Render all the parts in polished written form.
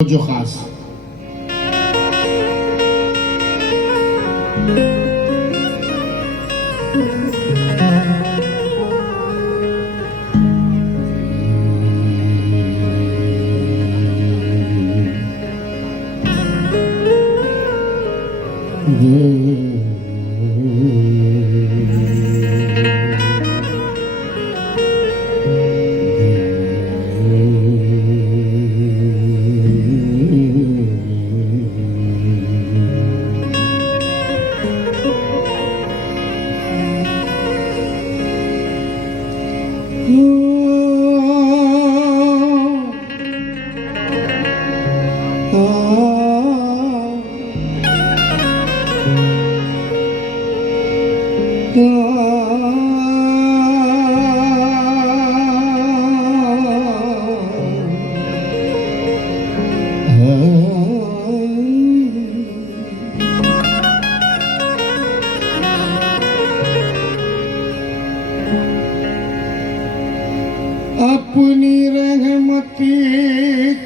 जो खास अपनी रहमती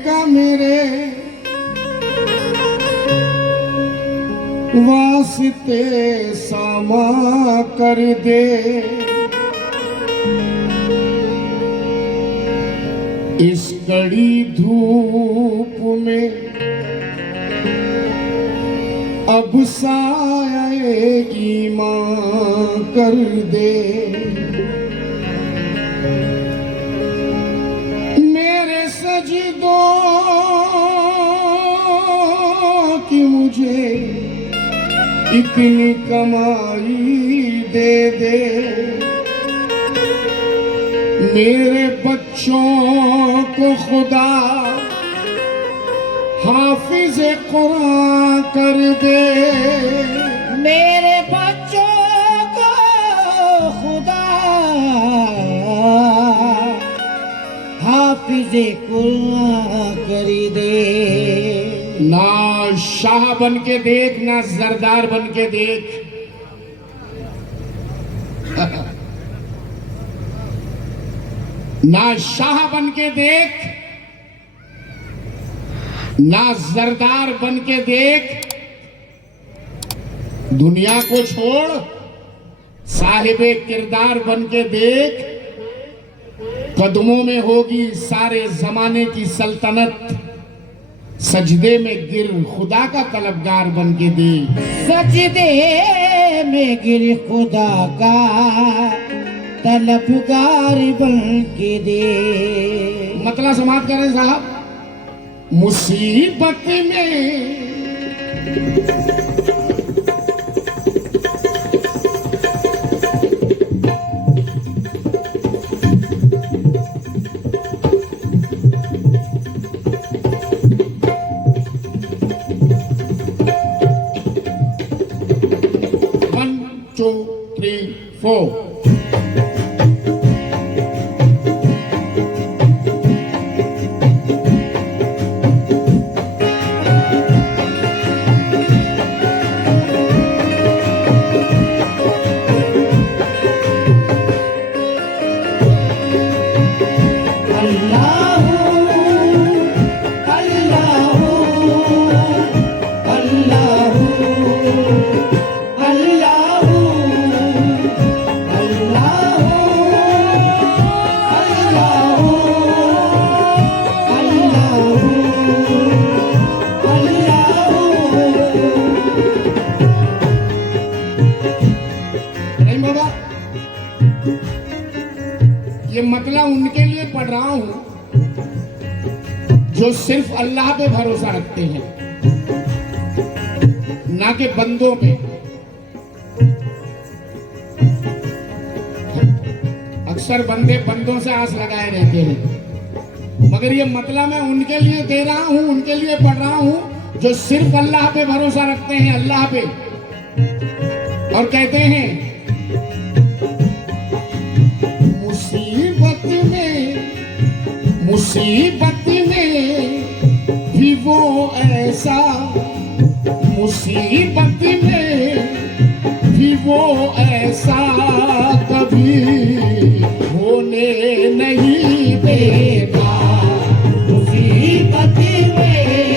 का मेरे वास्ते सामा कर दे। इस कड़ी धूप में अब साए ईमान कर दे। मेरे सजदों की मुझे इतनी कमाई दे दे। मेरे बच्चों को खुदा हाफिज कुरान कर दे। मेरे बच्चों को खुदा हाफिज कुरान कर दे। ना शाह बन के देख, ना जरदार बन के देख, ना शाह बन के देख, ना जरदार बन के देख। दुनिया को छोड़ साहिबे किरदार बन के देख। कदमों में होगी सारे जमाने की सल्तनत। सजदे में गिर खुदा का तलबगार बन के दे। सजदे में गिर खुदा का तलबगार बन के दे। मतलब समाप्त करें साहब। मुसीबत में One, two, three, four. ये मतलब उनके लिए पढ़ रहा हूं जो सिर्फ अल्लाह पे भरोसा रखते हैं, ना कि बंदों पे। अक्सर बंदे बंदों से आस लगाए रहते हैं, मगर ये मतलब मैं उनके लिए दे रहा हूं, उनके लिए पढ़ रहा हूं जो सिर्फ अल्लाह पे भरोसा रखते हैं, अल्लाह पे। और कहते हैं मुसीबत में भी वो ऐसा, मुसीबत में भी वो ऐसा कभी होने नहीं देगा। मुसीबत में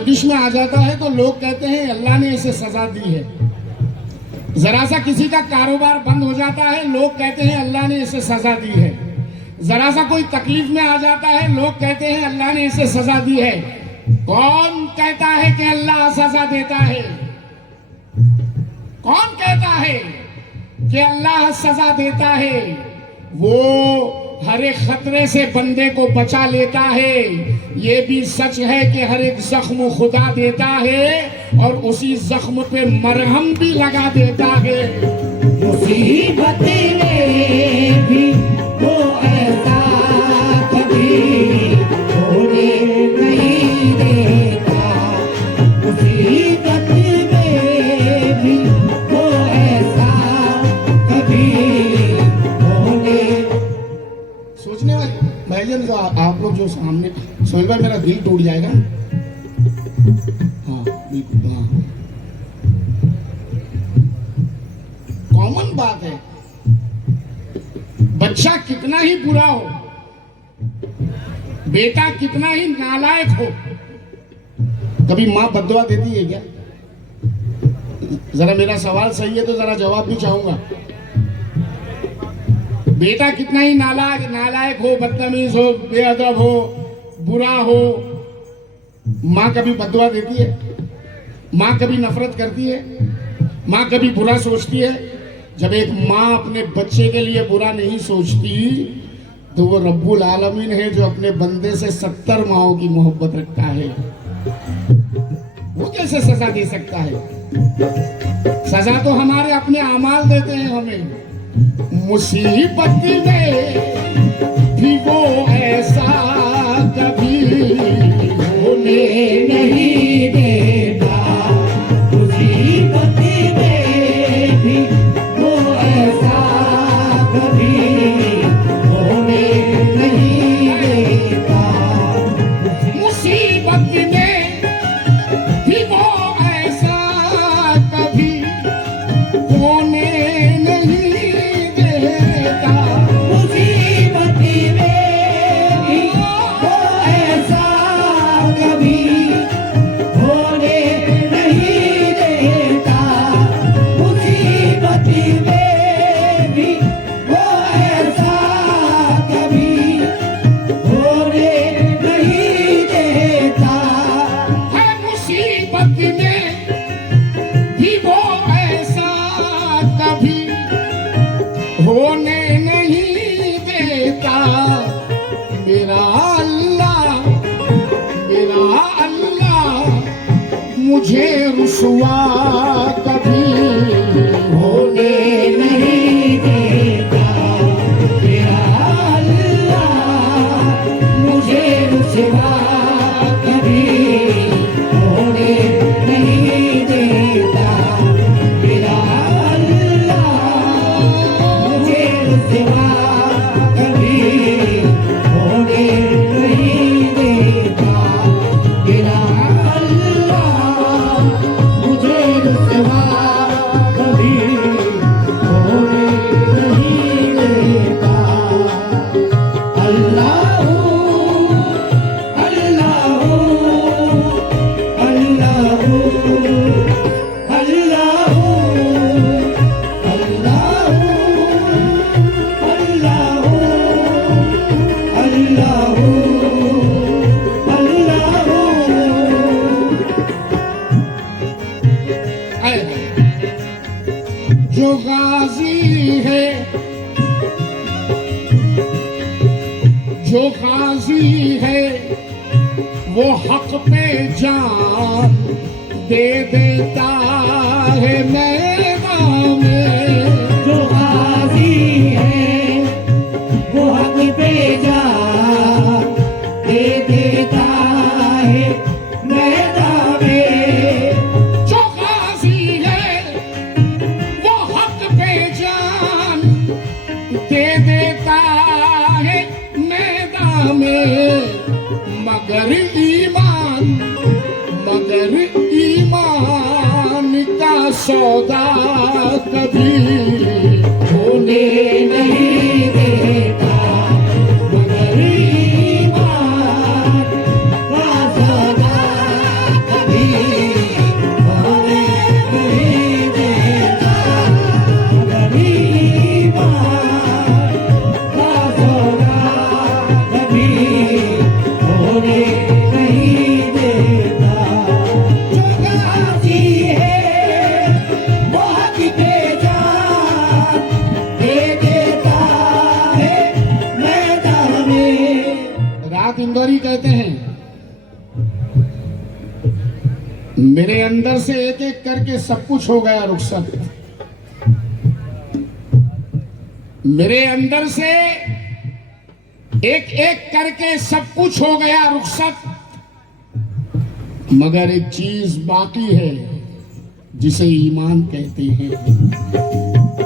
गर्दिश में आ जाता है तो लोग कहते हैं अल्लाह ने इसे सजा दी है। जरा सा किसी का कारोबार बंद हो जाता है, लोग कहते हैं अल्लाह ने इसे सजा दी है। जरा सा कोई तकलीफ में आ जाता है, लोग कहते हैं अल्लाह ने इसे सजा दी है। कौन कहता है कि अल्लाह सजा देता है? कौन कहता है कि अल्लाह सजा देता है? वो हर एक खतरे से बंदे को बचा लेता है। ये भी सच है कि हर एक जख्म खुदा देता है और उसी जख्म पे मरहम भी लगा देता है। मुसीबत में भी वो ऐसा कभी होने नहीं देता। मुसीबत में भी वो ऐसा कभी होने। सोचने वाले भाईजान जो आप लोग जो सामने सोहेल भाई, मेरा दिल टूट जाएगा। हाँ बिल्कुल, हाँ कॉमन बात है। बच्चा कितना ही बुरा हो, बेटा कितना ही नालायक हो, कभी मां बद्दुआ देती है क्या? जरा मेरा सवाल सही है तो जरा जवाब भी चाहूंगा। बेटा कितना ही नालायक हो, बदतमीज हो, बेअदब हो, बुरा हो, मां कभी बद्दुआ देती है? मां कभी नफरत करती है? मां कभी बुरा सोचती है? जब एक मां अपने बच्चे के लिए बुरा नहीं सोचती तो वो रब्बुल आलमीन है जो अपने बंदे से 70 माओं की मोहब्बत रखता है। वो कैसे सजा दे सकता है? सजा तो हमारे अपने अमाल देते हैं हमें। मुसीबत में भी वो ऐसा कभी होने नहीं देता। मुसीबत में भी वो ऐसा कभी होने नहीं देता। मुसीबत में भी वो ऐसा कभी होने नहीं देता। मुसीबत में भी वो ऐसा कभी होने नहीं देता। मुसीबत में भी वो ऐसा कभी होने नहीं देता। है मुसीबत में भी वो ऐसा कभी होने नहीं देता। मेरा अल्लाह मुझे रुसवा कभी होने नहीं देता। मेरा अल्लाह मुझे रुसवा कभी होने नहीं देता। मेरा अल्लाह मुझे रुसवा कभी होने नहीं देता। मेरा अल्लाह मुझे रुसवा कभी होने नहीं देता। अल्लाह अल्लाह अल्लाह अल्लाह अल्लाह अल्लाह जो गाजी है, जो गाजी है वो हक पे जान दे देता है मैदान में। जो गाजी है वो हक पे जान दे देता है मैदान में। जो गाजी है वो हक पे जान दे देता है मैदान में। मगर ईमान का सौदा कभी होने नहीं देता। मगर ईमान का सौदा इंदौरी कहते हैं, मेरे अंदर से एक एक करके सब कुछ हो गया रुखसत। मेरे अंदर से एक एक करके सब कुछ हो गया रुखसत, मगर एक चीज बाकी है जिसे ईमान कहते हैं।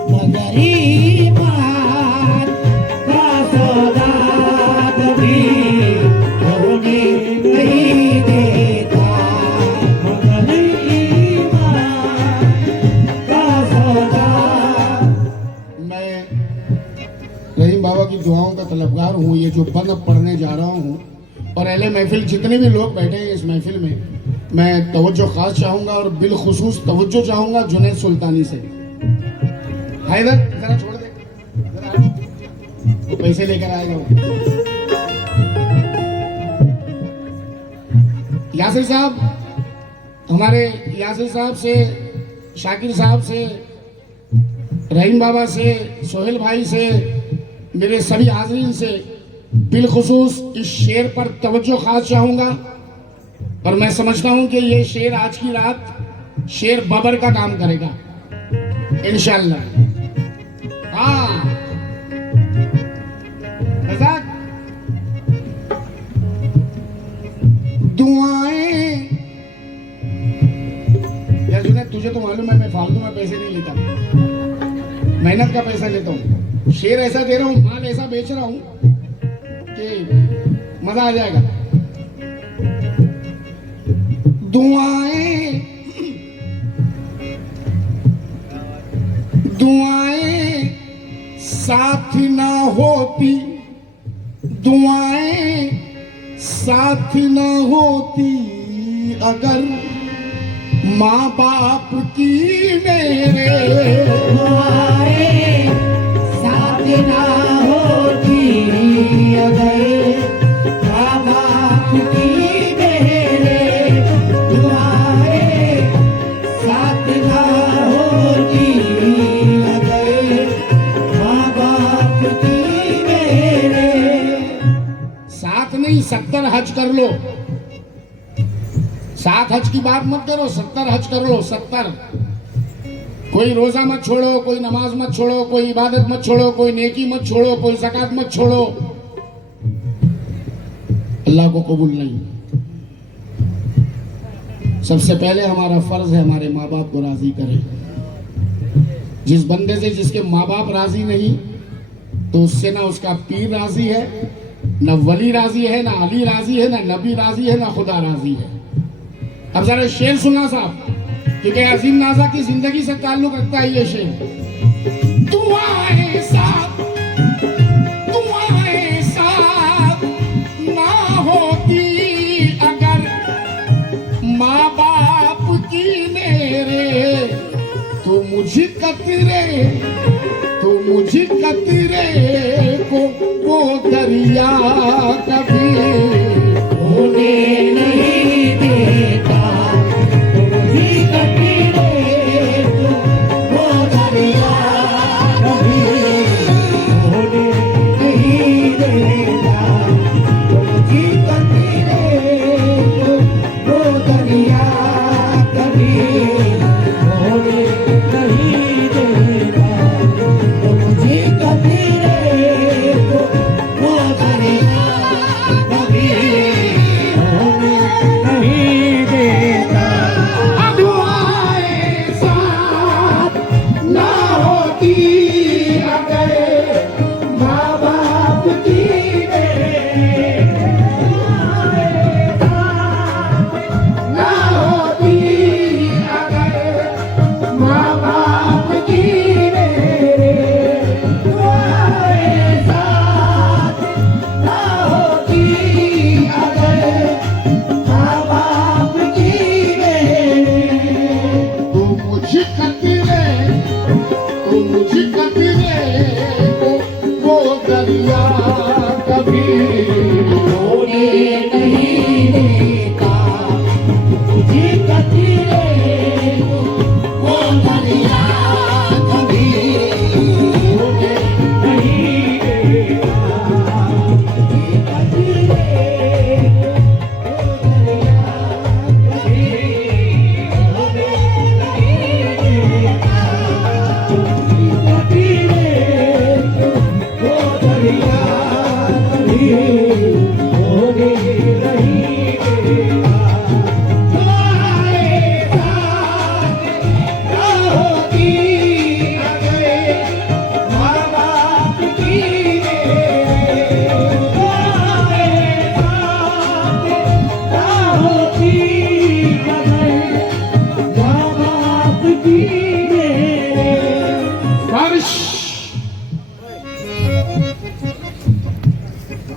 मगर ईमान का सौदा कभी होने नहीं देता। मगर ईमान का सौदा। मैं रहीम बाबा की दुआओं का तलबगार हूँ। ये जो बंद पढ़ने जा रहा हूँ, और अहले महफिल जितने भी लोग बैठे हैं इस महफिल में, मैं तवज्जो खास चाहूंगा और बिलखुसूस तवज्जो चाहूंगा जुनैद सुल्तानी से। हैदर जरा छोड़ दे, जरा वो पैसे लेकर आएगा वो। यासिर साहब, हमारे यासिर साहब से, शाकिर साहब से, रहीम बाबा से, सोहेल भाई से, मेरे सभी हाज़रीन से बिलखुसूस इस शेर पर तवज्जो खास चाहूंगा। और मैं समझता हूं कि ये शेर आज की रात शेर बबर का काम करेगा इंशाअल्लाह। हाँ दुआएं, यार जुनैद तुझे तो मालूम है मैं फालतू में पैसे नहीं लेता, मेहनत का पैसा लेता हूँ। शेर ऐसा दे रहा हूँ, माल ऐसा बेच रहा हूँ कि मजा आ जाएगा। दुआएं दुआएं साथ ना होती, दुआएं साथ ना होती अगर माँ बाप की मेरे। दुआएं साथ ना होती अगर माँ बाप की मेरे। दुआएं साथ ना होती अगर माँ बाप की मेरे। साथ नहीं 70 हज कर लो, 7 हज की बात मत करो, 70 हज कर लो। 70, कोई रोजा मत छोड़ो, कोई नमाज मत छोड़ो, कोई इबादत मत छोड़ो, कोई नेकी मत छोड़ो, कोई ज़कात मत छोड़ो, अल्लाह को कबूल नहीं। सबसे पहले हमारा फर्ज है हमारे माँ बाप को राजी करें। जिस बंदे से जिसके माँ बाप राजी नहीं, तो उससे ना उसका पीर राजी है, ना वली राजी है, ना अली राजी है, ना नबी राजी है, ना खुदा राजी है। अब जरा शेर सुनना साहब, क्योंकि अजीम नाजा की जिंदगी से ताल्लुक रखता है ये शेर। दुआएं साथ, दुआएं साथ ना होती अगर माँ बाप की मेरे, तो मुझे कतरे को वो दरिया कभी होने नहीं देता। मुझे कतरे को वो दरिया कभी होने नहीं देता। मुझे कतरे को वो दरिया कभी होने नहीं देता। मुझे कतरे को वो दरिया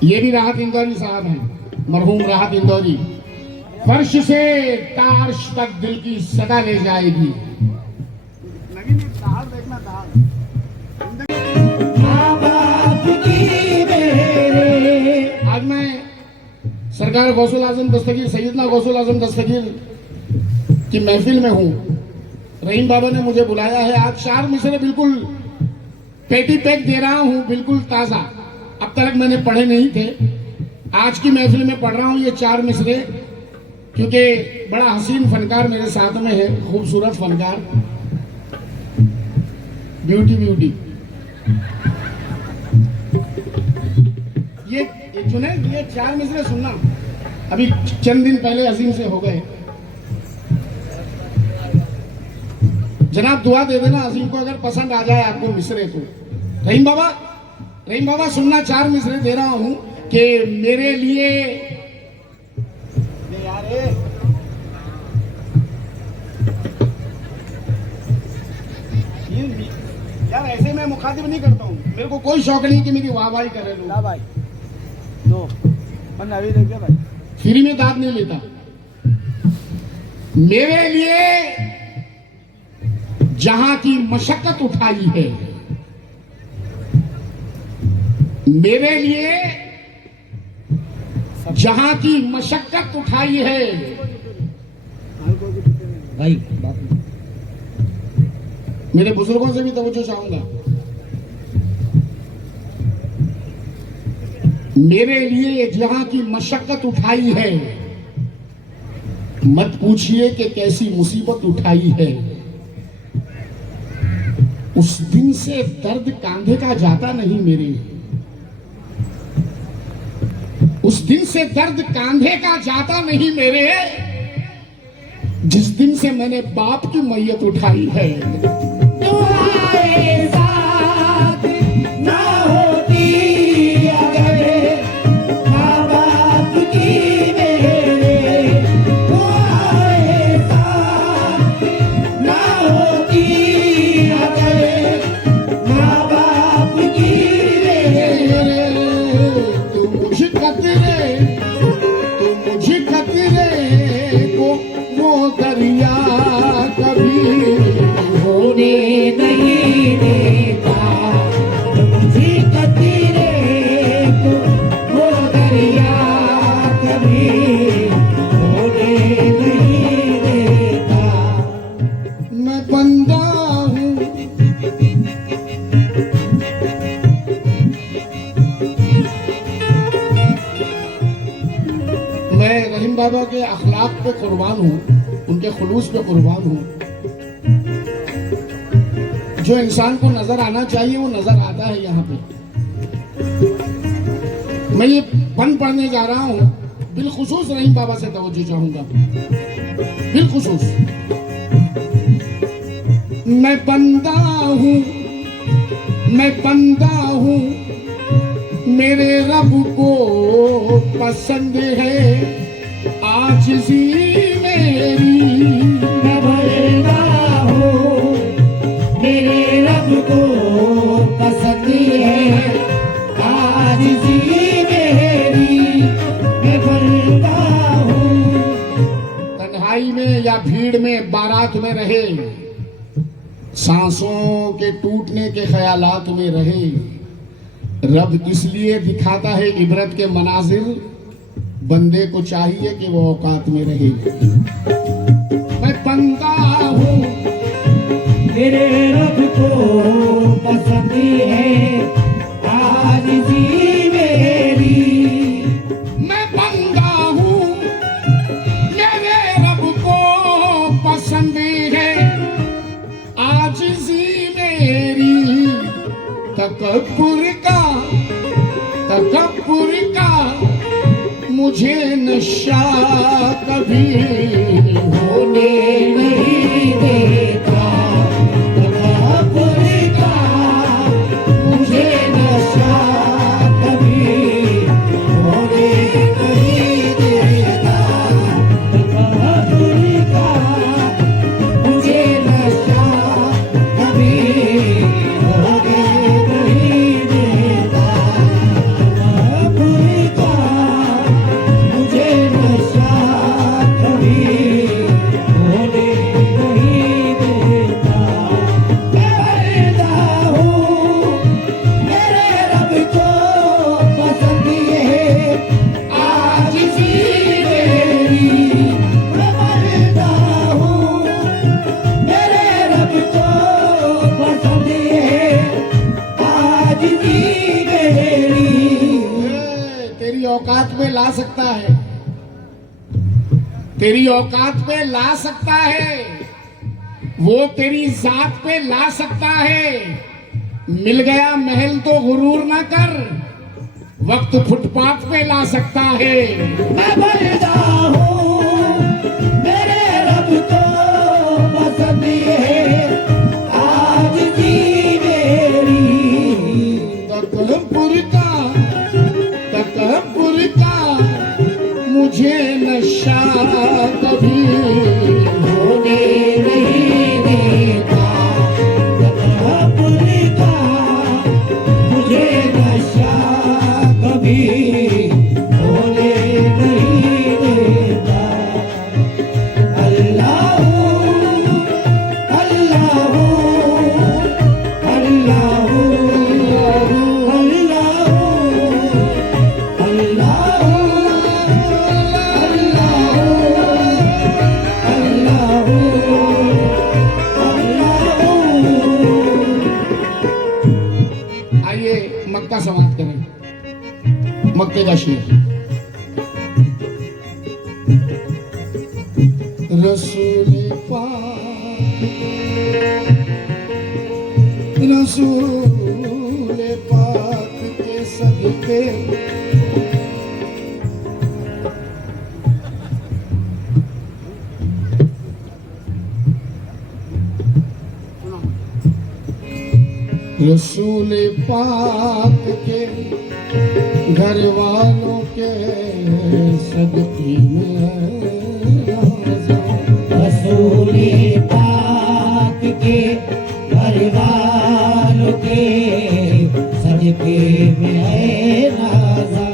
ये भी राहत इंदौरी साहब हैं, मरहूम राहत इंदौरी। फर्श से तार्श तक दिल की सदा ले जाएगी। माँ बाप की मेरे। आज मैं सरकार गौसुल आजम दस्तगीर, सैयदना गौसुल आजम दस्तगीर की महफिल में हूँ। रहीम बाबा ने मुझे बुलाया है। आज 4 मिसरे बिल्कुल पेटी पैक दे रहा हूँ, बिल्कुल ताज़ा। अब तक मैंने पढ़े नहीं थे, आज की महफिल में पढ़ रहा हूँ ये 4 मिसरे, क्योंकि बड़ा हसीन फनकार मेरे साथ में है, खूबसूरत फनकार, ब्यूटी ब्यूटी। ये सुने, ये 4 मिसरे सुनना, अभी चंद दिन पहले अजीम से हो गए। जनाब दुआ दे देना अजीम को, अगर पसंद आ जाए आपको मिसरे तो। रहीम बाबा सुनना, 4 मिसरे दे रहा हूं कि मेरे लिए यार ऐसे मैं मुखातिब नहीं करता हूँ, मेरे को कोई शौक नहीं कि मेरी वाहवाही करे लोग। ना भाई दो मन अभी देख गया भाई, फ्री में दाद नहीं लेता। मेरे लिए जहां की मशक्कत उठाई है, मेरे लिए जहां की मशक्कत उठाई है, भाई बाप मेरे बुजुर्गों से भी तवज्जो चाहूंगा। मेरे लिए जहां की मशक्कत उठाई है, मत पूछिए कि कैसी मुसीबत उठाई है। उस दिन से दर्द कांधे का जाता नहीं मेरे, उस दिन से दर्द कांधे का जाता नहीं मेरे, जिस दिन से मैंने बाप की मैयत उठाई है। तुम्हारे साथ ना होती अगर माँ बाप की मेरे, तुम्हारे साथ ना होती अगर माँ बाप की मेरे। तू मुझे खतरे को वो दरिया कभी होने नहीं देता, मुझे कतरे को वो दरिया कभी होने नहीं देता। मैं बंदा हूँ, मैं रहीम बाबा के अखलाक पे कुर्बान हूँ, उनके खुलूस पे कुर्बान हूँ। जो इंसान को नजर आना चाहिए वो नजर आता है यहाँ पे। मैं ये पन पढ़ने जा रहा हूँ, बिलखुसूस रहीम बाबा से तवज्जो चाहूंगा, बिलखुसूस। मैं बंदा हूँ, मेरे रब को पसंद है आजिज़ी मेरी। मैं बंदा हूँ, मेरे रब को पसंद है आजिज़ी मेरी। मैं बंदा हूँ, तन्हाई में या भीड़ में बारात में रहे, सांसों के टूटने के ख्यालात में रहे, रब इसलिए दिखाता है इबरत के मनाजिर, बंदे को चाहिए कि वो औकात में रहे। मैं बंदा हूँ, मेरे रब को पसंद है आजिज़ी मेरी। मैं बंदा हूँ, मेरे रब को पसंद है आजिज़ी मेरी। तकब्बुर का मुझे नशा कभी होने नहीं देता, तकब्बुर का मुझे नशा कभी होने नहीं देता। तकब्बुर का मुझे नशा कभी होने नहीं देता। तकब्बुर आज की मेरी तेरी औकात पे ला सकता है, तेरी औकात पे ला सकता है, वो तेरी जात पे ला सकता है। मिल गया महल तो गुरूर ना कर, वक्त फुटपाथ पे ला सकता है। मैं बलिदा हूँ मेरे रब को पसंद है आज की मेरी तकब्बुर का मुझे नशा कभी होने नहीं देता तकब्बुर का मुझे नशा कभी होने नहीं देता। अल्लाह अल्लाह अल्लाह आइए मक्का समाप्त करें। मक्के का शेर। रसूल पाक, रसूल पाक के सदके रसूल पाक के घर वालों के सदके में रसूल पाक के घर वालों के सदके में है नाज़ा।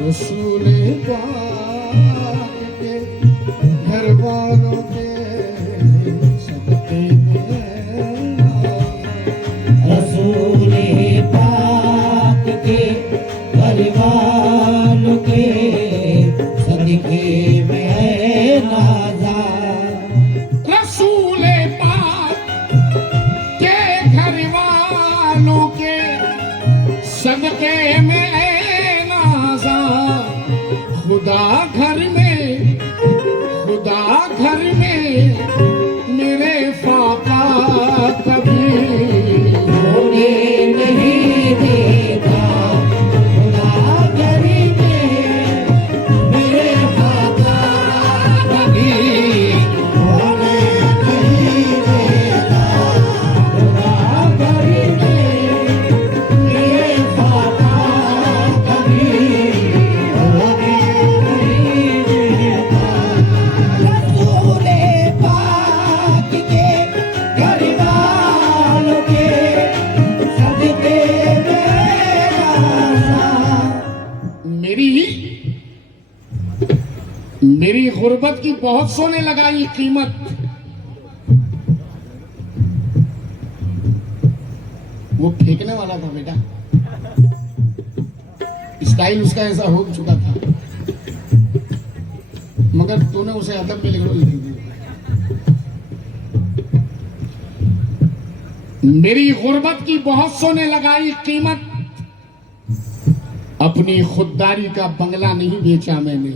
रसूल पाक के घर वालों के सदके में रसूल पाक के घर वालों के सदके में है नाज़ा। रसूल पाक के घर वालों के सदके में है नाज़ा। खुदा घर में मेरे फाका कभी होने नहीं देता खुदा घर में मेरे फाका कभी होने नहीं देता खुदा घर में मेरे फाका कभी होने नहीं देता। रसूल पाक के घर वालों के सदके में नाज़ा। मेरी गुर्बत की बहुत सोने लगा ये कीमत। वो फेंकने वाला था बेटा, स्टाइल उसका ऐसा हो चुका था, मगर तूने उसे अदब में लिख दिया। मेरी गुर्बत की बहुत सोने लगाई कीमत, अपनी खुददारी का बंगला नहीं बेचा मैंने।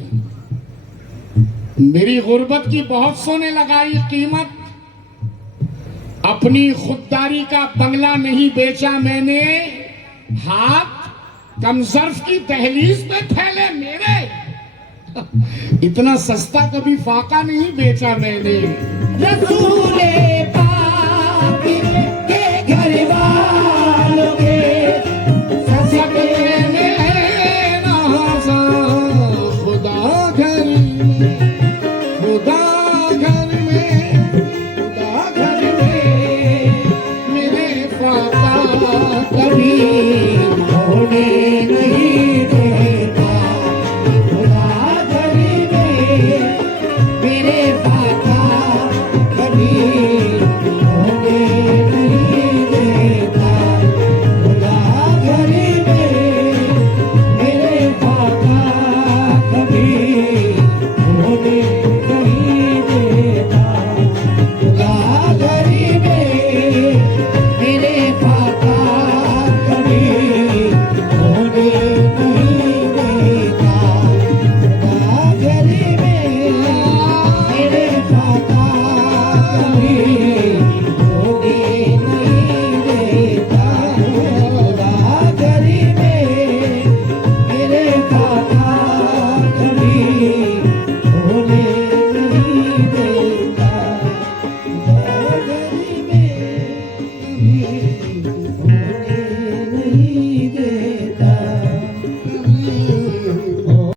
मेरी गुर्बत की बहुत सोने लगाई कीमत, अपनी खुददारी का बंगला नहीं बेचा मैंने। हाथ कमजर्फ की दहलीज पे फैले मेरे, इतना सस्ता कभी फाका नहीं बेचा मैंने। रसूल पाक